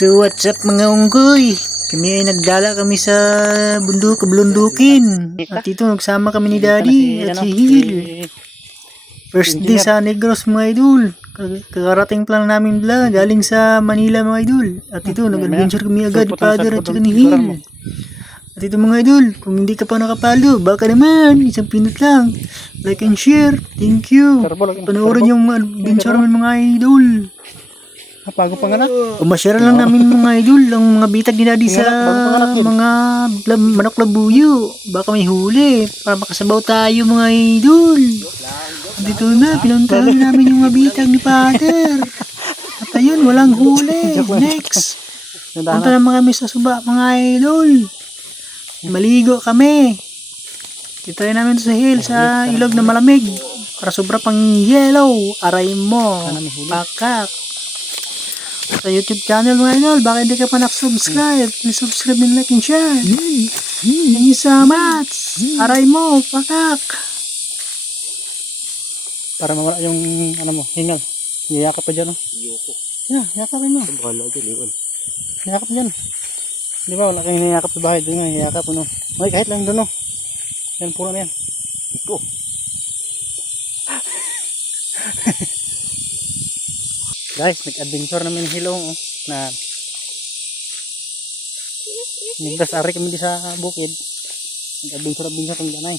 So what's up mga unggoy? Kami ay nagdala kami sa bundok, kablundukin. At ito nagsama kami ni Daddy at si Hil. First day sa Negros mga idol. Kakarating pa lang namin vlog galing sa Manila mga idol. At ito nag-adventure kami agad ni Father at saka ni Hil. At ito mga idol, kung hindi ka pa nakapalo, baka naman, isang pinot lang. Like and share. Thank you. Panoorin yung adventure namin mga idol. Bago panganak. Umasyara lang namin mga idol ang mga bitag ni Daddy sa mga manok labuyo. Baka may huli para makasabaw tayo mga idol. Dito na, pinuntahan namin yung mga bitag ni Father. At ayun, walang huli. Next. Punta naman kami sa suba mga idol. Maligo kami. Titry namin sa hill sa ilog na malamig. Para sobra pang yellow. Aray mo. Pakak. Sa YouTube channel mga idol, baka hindi ka pa nakasubscribe, please subscribe and like and share. Thank you so much. Aray mo, pakak. Para mawala yung ano mo, hingal. Yayakap pa dyan, no? Yoko. Yeah, yakapin mo. Bahala dyan, yun. Yayakap dyan. Di ba, wala kayong nayakap sa bahay. Doon nga, yayakap, no? Ay, kahit lang doon, no? Yan, puro na yan. Ito. Guys, nag-adventure namin Hilong, oh, na nagdas ari kami di sa bukid. Nag-adventure kami dyan ay.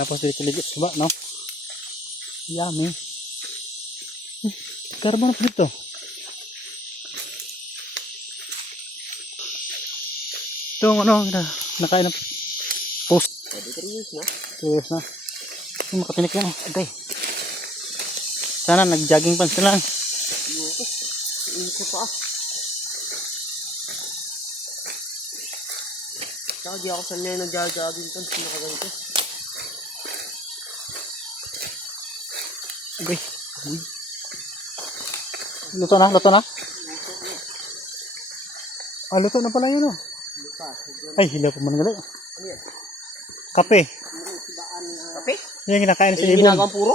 Tapos dito ligit suba, no? Yummy. Carbon na dito. Ito, ano, nakain na post. Dito rin na. Serious na. Makatinik yan, oh. Okay. Sana nag-jogging pants na lang. Yoko. Ito pa. Saka di ako sanay nag-jogging pa. Nakaganito. Okay. Luto na, luto na. Ah, luto na pala yun, oh. Ay, hilaw pa man gali. Ano yan? Kape. Kape? Yan kinakain sa Yung ibon. ginagawang puro?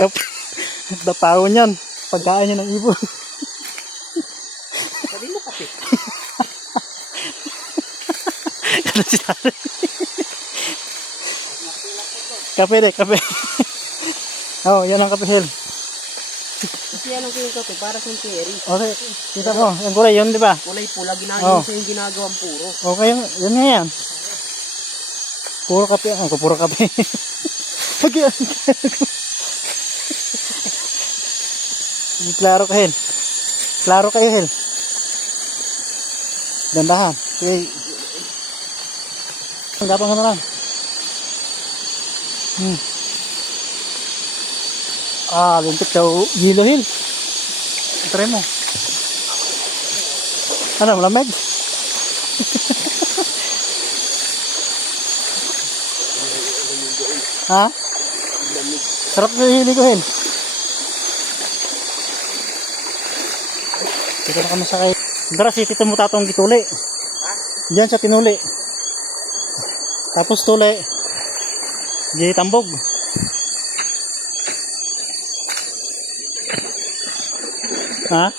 Kape. Dataw niyan. Pagkain niya ng ibon. Sabi mo kape. Ano si Tari? Kape de, kape. Oh, yan ang kape Hil. Kasi yan ang kape para sa cherry. Okay, kita mo. Yung kulay yun, di ba? Kulay pula, ginagawa sa yung ginagawang puro. Okay, yun nga yan. Puro kape. Ako, puro kape. Okay. Klaro ka, Hil. Klaro kayo, Hil. Dandahan. Okay. Gapang ka na lang. Ah, lintik daw hilo, Hil. Try mo. Ano, malamig? Ha? Sarap na hili ko, Hil. Dito na kami sa kayo. Dara, si tito mo tatong gituli. Diyan sa tinuli. Tapos tuli. Di tambog. Ha?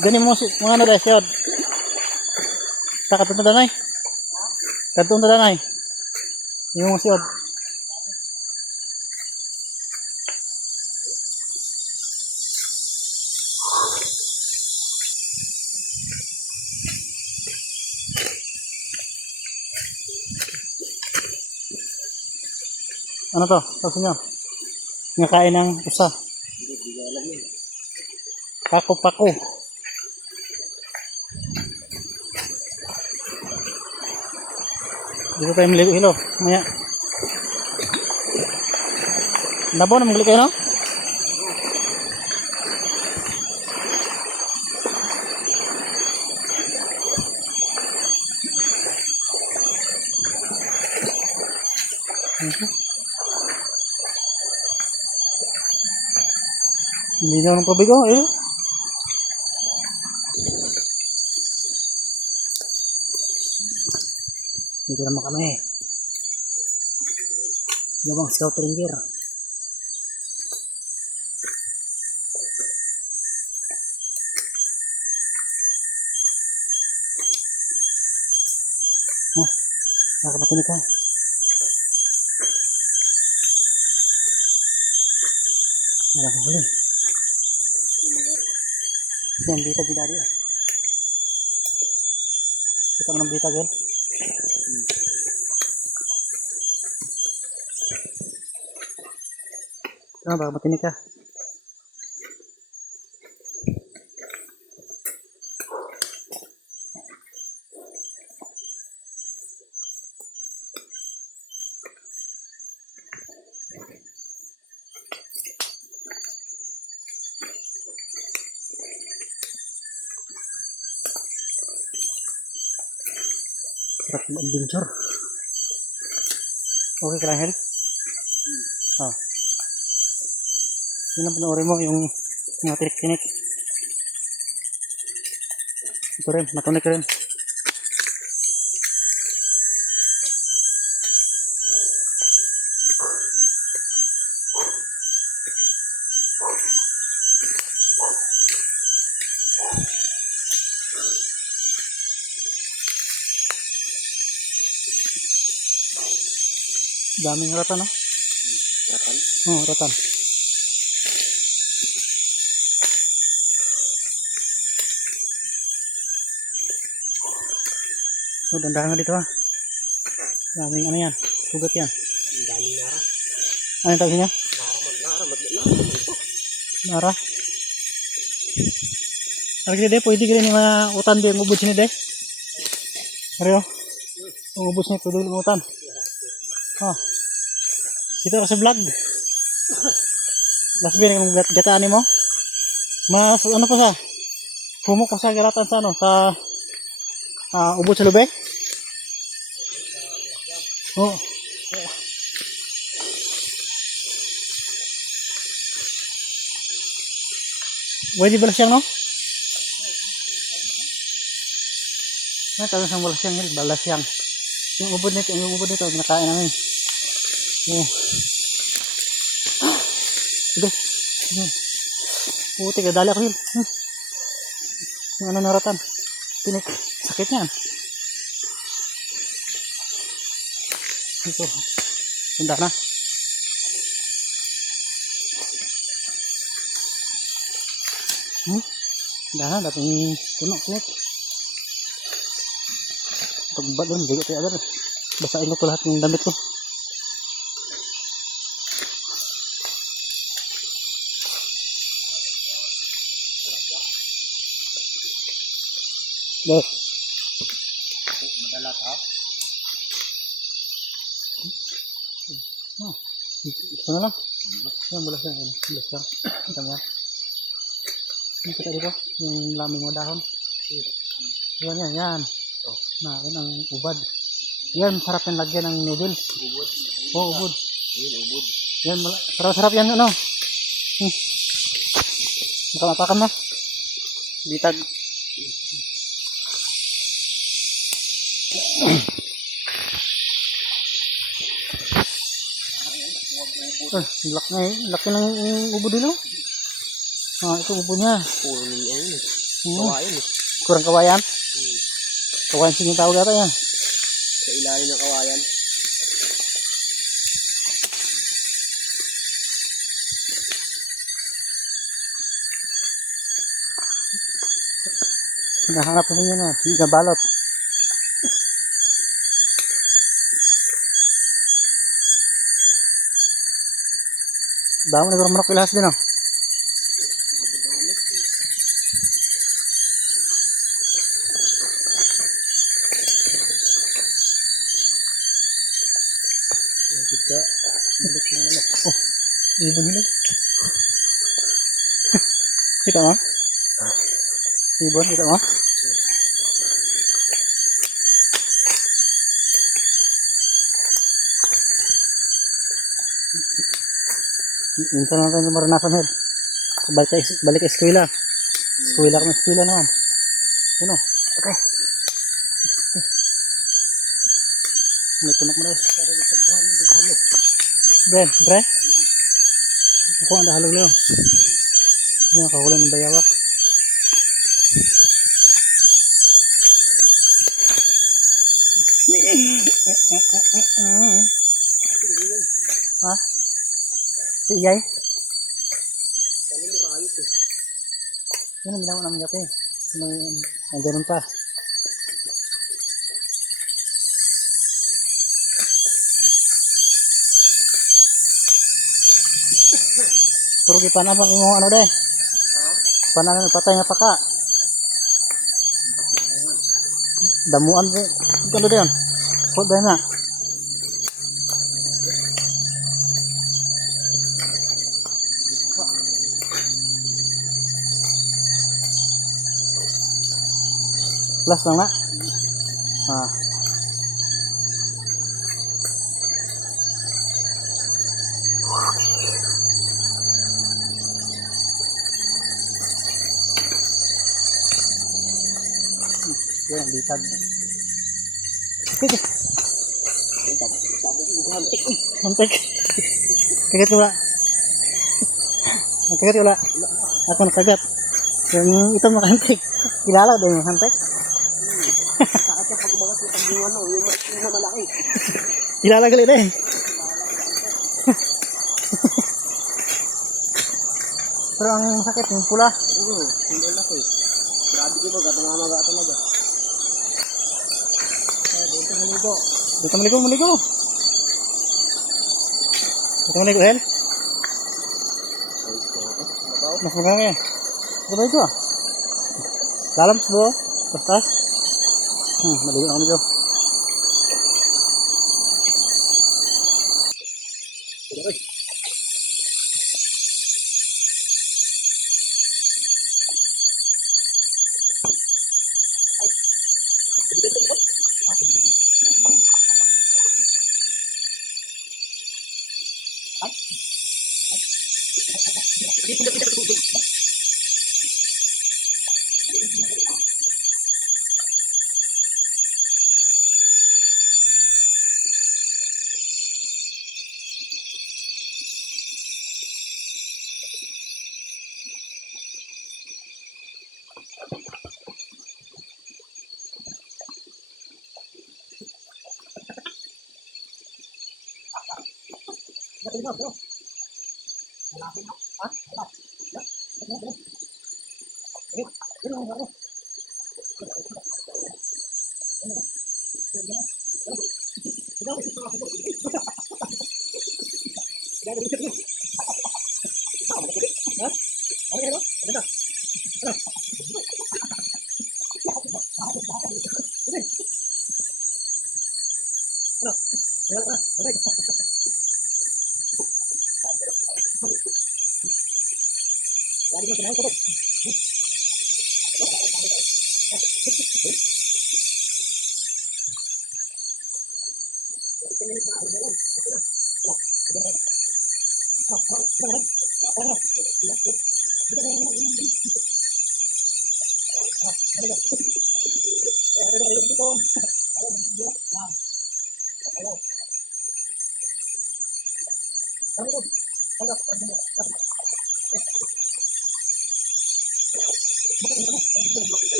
Gani mo si mga ano dahil siyod. Sa katong na danay. Katong na danay. Yung siyod. Ano to? Tapos nyo. Nakain ng isa. Pako-pako. Dito tayo maligo hilo. Maya. Nabo na magligo kayo, no? Hindi na ng tubig, oh. Eh. Dito naman kami. Gawang scout ranger. Oh, nakakapatinig ka. Wala ko huli. Yan, bitag yung daddy. Kita mo ng bitag yun. Ano ba, matinig ka? Sarap ng adventure. Okay ka lang, Hel? Ah. Yun ang panoorin mo, yung mga tinik-tinik. Ito rin, matunik rin. Daming ratan, no? Ratan? Oo, ratan. So, dandahan nga dito, ha? Daming ano yan, sugat yan. Ang daming nara. Ano yung tawag niya? Nara. Nara. Ano kaya de, pwede ka rin yung mga utan di, ang ubod siya de. Ariyo? Ang ubod siya, pwede yung utan. Oh. Dito ako sa vlog. Last bin, yung gataan mo. Mas, ano pa sa? Pumok pa sa galatan sa ano, sa ubod sa lubek. Oh. Pwede balas yang, no? Nah, tayo sa balas yang, balas yang. Yung ubod nito, kinakain namin. Oh. Ito. Puti ka, dali ako yun. Yung ano naratan. Tinik. Sakit niyan. Ito. Tanda na. Tanda na. Dating puno. Kulit. Pagbat doon. Bigot tayo agad. Basahin ko lahat ng damit ko. Bos. Madalat, ha? Oh. Ito na lang. Yan, bulas yan. Bulas yan. Ito yan. Yung kita dito. Yung laming mga dahon. Yan, yan, yan. Na, yun ang ubad. Yan, sarap yan lagyan ng noodles. Ubod. Oo, ubod. Ayun, ubod. Yan, sarap-sarap yan, ano. Nakamapakan na. Bitag. Laki ng ubod dito. Ito ubod niya. Puro nila yun, eh. Hmm. Kawayan, eh. Kurang kawayan. Kawayan siya yung tawag ata yan. Sa ilalim ng kawayan. Nahanap ko sa inyo na. Hindi na balot. Dami na manok ilahas din, oh. Kita, balik yung manok. Oh, ibon nila. Kita mo? Ibon, kita mo? Minsan natin yung maranasan, Her. Balik ka eskwela. Eskwela ka ng eskwela naman. Ano? Okay. May tunog mo na. Para dito sa halo. Bre. Ako ang dahalog leo. Hindi nakakulan ng bayawak. Ha? Si Iyay? Yan ang ginawa namin dati. Nandiyan pa. Puro gipanabang mo ano deh. Pananan patay nga paka. Damuan deh. Ano deh yan? Kod deh na. Plus lang na. Ah. Yan, bitag. Sige. Hantik. Kagat wala. Kagat wala. Ako nakagat. Yung ito makahantik. Kilala daw yung hantik. Saka pag umangat yung ano, yung malaki. Kilala galit eh. Pero ang sakit, yung pula. Oo, yung malaki. Grabe ko ba, gatang-amaga talaga. Doon ka maligo. Doon ka maligo, maligo. Doon ka maligo, Hel. Mas maganda eh. Ano ba ito ah? Dalam bro. Bastas. Maligo na maligo.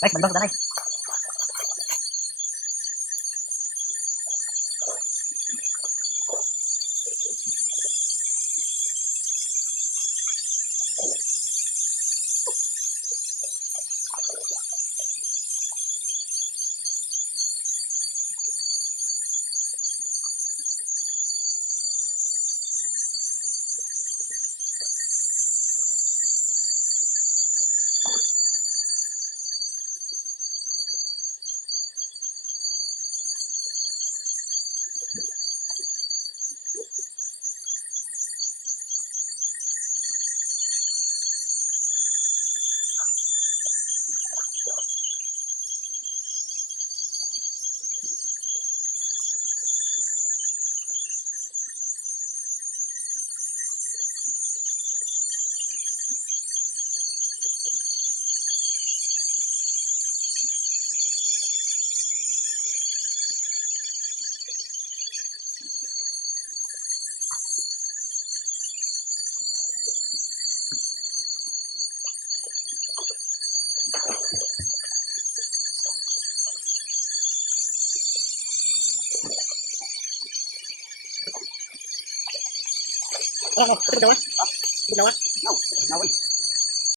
Baik, bandang danay. Dawan.